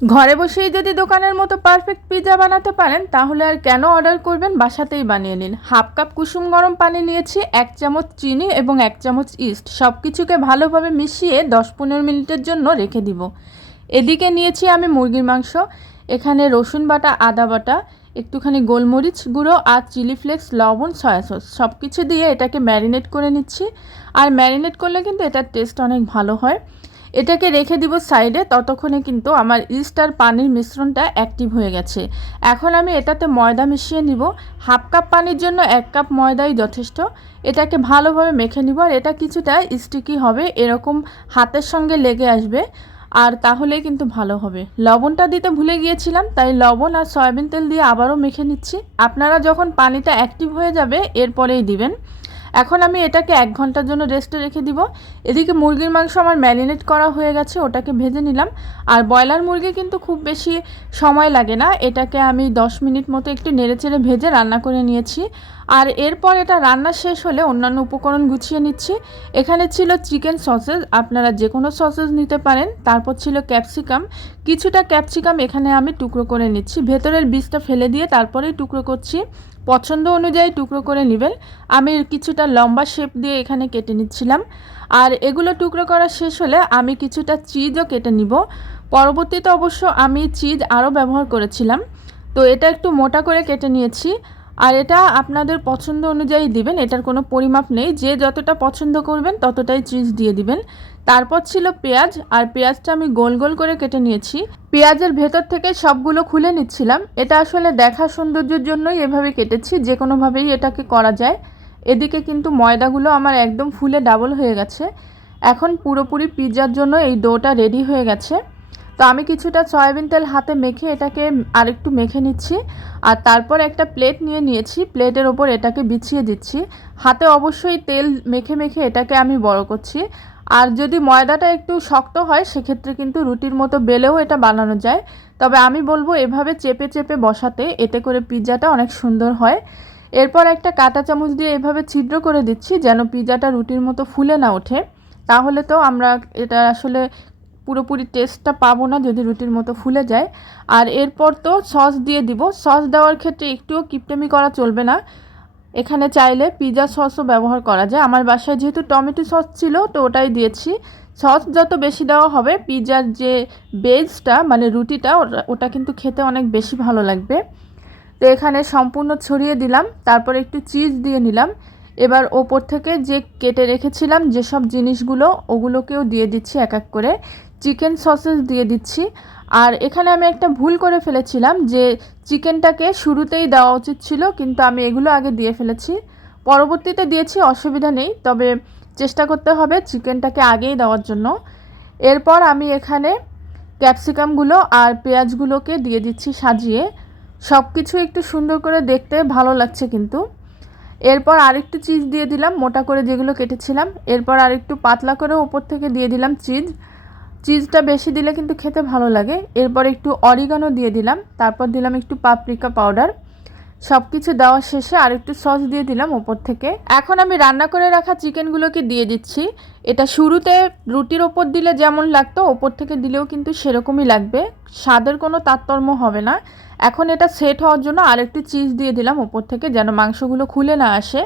ঘরে বসেই যদি দোকানের মতো পারফেক্ট পিৎজা বানাতে পারেন, তাহলে আর কেন অর্ডার করবেন? বাসাতেই বানিয়ে নিন। হাফ কাপ কুসুম গরম পানি নিয়েছি, এক চামচ চিনি এবং এক চামচ ইস্ট সব কিছুকে ভালোভাবে মিশিয়ে দশ পনেরো মিনিটের জন্য রেখে দিব। এদিকে নিয়েছি আমি মুরগির মাংস। এখানে রসুন বাটা, আদা বাটা, একটুখানি গোলমরিচ গুঁড়ো আর চিলি ফ্লেক্স লবণ সয়া সস সব কিছু দিয়ে এটাকে ম্যারিনেট করে নিচ্ছি। আর ম্যারিনেট করলে কিন্তু এটার টেস্ট অনেক ভালো হয়। এটাকে রেখে দিব সাইডে, ততক্ষণে কিন্তু আমার ইস্ট আর পানির মিশ্রণটা অ্যাক্টিভ হয়ে গেছে। এখন আমি এটাতে ময়দা মিশিয়ে নিব। হাফ কাপ পানির জন্য এক কাপ ময়দাই যথেষ্ট। এটাকে ভালোভাবে মেখে নিব আর এটা কিছুটা স্টিকি হবে, এরকম হাতের সঙ্গে লেগে আসবে আর তাহলেই কিন্তু ভালো হবে। লবণটা দিতে ভুলে গিয়েছিলাম, তাই লবণ আর সয়াবিন তেল দিয়ে আবারও মেখে নিচ্ছি। আপনারা যখন পানিটা অ্যাক্টিভ হয়ে যাবে, এরপরেই দিবেন। এখন আমি এটাকে এক ঘণ্টার জন্য রেস্টে রেখে দিব। এদিকে মুরগির মাংস আমার ম্যারিনেট করা হয়ে গেছে, ওটাকে ভেজে নিলাম। আর ব্রয়লার মুরগি কিন্তু খুব বেশি সময় লাগে না, এটাকে আমি দশ মিনিট মতো একটু নেড়েচেড়ে ভেজে রান্না করে নিয়েছি। আর এরপর এটা রান্না শেষ হলে অন্যান্য উপকরণ গুছিয়ে নিচ্ছি। এখানে ছিল চিকেন সসেস আপনারা যে কোনো সসেস নিতে পারেন। তারপর ছিল ক্যাপসিকাম। কিছুটা ক্যাপসিকাম এখানে আমি টুকরো করে নিচ্ছি। ভেতরের বীজটা ফেলে দিয়ে তারপরেই টুকরো করছি। পছন্দ অনুযায়ী টুকরো করে নেবেন। আমি কিছুটা লম্বা শেপ দিয়ে এখানে কেটে নিচ্ছিলাম। আর এগুলো টুকরো করা শেষ হলে আমি কিছুটা চিজও কেটে নিব। পরবর্তীতে অবশ্য আমি চিজ আরও ব্যবহার করেছিলাম। তো এটা একটু মোটা করে কেটে নিয়েছি। আর এটা আপনাদের পছন্দ অনুযায়ী দিবেন, এটার কোনো পরিমাপ নেই। যে যতটা পছন্দ করবেন, ততটাই চিজ দিয়ে দিবেন। তারপর ছিল পেঁয়াজ, আর পেঁয়াজটা আমি গোল গোল করে কেটে নিয়েছি। পেঁয়াজের ভেতর থেকে সবগুলো খুলে নিচ্ছিলাম। এটা আসলে দেখা সৌন্দর্যের জন্যই এভাবে কেটেছি, যে কোনোভাবেই এটাকে করা যায়। এদিকে কিন্তু ময়দাগুলো আমার একদম ফুলে ডাবল হয়ে গেছে। এখন পুরোপুরি পিৎজার জন্য এই ডোটা রেডি হয়ে গেছে। তো আমি কিছুটা সয়াবিন তেল হাতে মেখে এটাকে আরেকটু মেখে নিচ্ছি। আর তারপর একটা প্লেট নিয়ে নিয়েছি। প্লেটের ওপর এটাকে বিছিয়ে দিচ্ছি। হাতে অবশ্যই তেল মেখে মেখে এটাকে আমি বড় করছি। আর যদি ময়দাটা একটু শক্ত হয়, সেক্ষেত্রে কিন্তু রুটির মতো বেলেও এটা বানানো যায়। তবে আমি বলব, এভাবে চেপে চেপে বসাতে এতে করে পিৎজাটা অনেক সুন্দর হয়। এরপর একটা কাঁটা চামচ দিয়ে এভাবে ছিদ্র করে দিচ্ছি, যেন পিৎজাটা রুটির মতো ফুলে না ওঠে। তাহলে তো আমরা এটা আসলে পুরোপুরি টেস্টটা পাবো না যদি রুটির মতো ফুলে যায়। আর এরপর তো সস দিয়ে দিব। সস দেওয়ার ক্ষেত্রে একটুও কিপটেমি করা চলবে না। এখানে চাইলে পিৎজা সসও ব্যবহার করা যায়। আমার বাসায় যেহেতু টমেটো সস ছিল, তো ওটাই দিয়েছি। সস যত বেশি দেওয়া হবে পিৎজার যে বেজটা মানে রুটিটা, ওটা কিন্তু খেতে অনেক বেশি ভালো লাগবে। তো এখানে সম্পূর্ণ ছড়িয়ে দিলাম। তারপর একটু চিজ দিয়ে নিলাম। এবার ওপর থেকে যে কেটে রেখেছিলাম, যেসব জিনিসগুলো, ওগুলোকেও দিয়ে দিচ্ছি এক এক করে। চিকেন সসেস দিয়ে দিচ্ছি। আর এখানে আমি একটা ভুল করে ফেলেছিলাম যে চিকেনটাকে শুরুতেই দেওয়া উচিত ছিল, কিন্তু আমি এগুলো আগে দিয়ে ফেলেছি। পরবর্তীতে দিয়েছি, অসুবিধা নেই, তবে চেষ্টা করতে হবে চিকেনটাকে আগেই দেওয়ার জন্য। এরপর আমি এখানে ক্যাপসিকামগুলো আর পেঁয়াজগুলোকে দিয়ে দিচ্ছি সাজিয়ে। সব কিছু একটু সুন্দর করে দেখতে ভালো লাগছে কিন্তু। এরপর আরেকটু চিজ দিয়ে দিলাম, মোটা করে যেগুলো কেটেছিলাম। এরপর আরেকটু পাতলা করে ওপর থেকে দিয়ে দিলাম চিজ। চিজটা বেশি দিলে কিন্তু খেতে ভালো লাগে। এরপর একটু অরিগানো দিয়ে দিলাম। তারপর দিলাম একটু পাপরিকা পাউডার। সব কিছু দেওয়া শেষে আর একটু সস দিয়ে দিলাম ওপর থেকে। এখন আমি রান্না করে রাখা চিকেনগুলোকে দিয়ে দিচ্ছি। এটা শুরুতে রুটির ওপর দিলে যেমন লাগতো, ওপর থেকে দিলেও কিন্তু সেরকমই লাগবে। স্বাদের কোনো তারতম্য হবে না। এখন এটা সেট হওয়ার জন্য আরেকটু চিজ দিয়ে দিলাম ওপর থেকে যেন মাংসগুলো খুলে না আসে।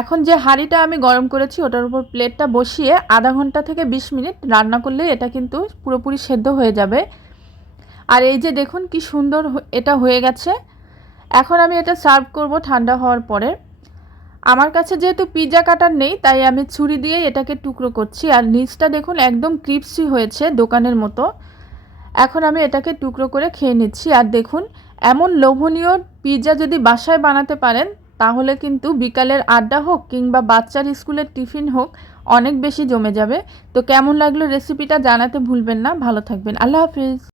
এখন যে হাঁড়িটা আমি গরম করেছি ওটার উপর প্লেটটা বসিয়ে আধা ঘণ্টা থেকে বিশ মিনিট রান্না করলে এটা কিন্তু পুরোপুরি সেদ্ধ হয়ে যাবে। আর এই যে দেখুন কি সুন্দর এটা হয়ে গেছে। এখন আমি এটা সার্ভ করব ঠান্ডা হওয়ার পরে। আমার কাছে যেহেতু পিৎজা কাটার নেই, তাই আমি ছুরি দিয়ে এটাকে টুকরো করছি। আর নিচটা দেখুন একদম ক্রিপসি হয়েছে দোকানের মতো। এখন আমি এটাকে টুকরো করে খেয়ে নিচ্ছি। আর দেখুন, এমন লোভনীয় পিৎজা যদি বাসায় বানাতে পারেন, তাহলে কিন্তু বিকালের আড্ডা হোক কিংবা বাচ্চার স্কুলের টিফিন হোক, অনেক বেশি জমে যাবে। তো কেমন লাগল রেসিপিটা জানাতে ভুলবেন না। ভালো থাকবেন। আল্লাহ হাফিজ।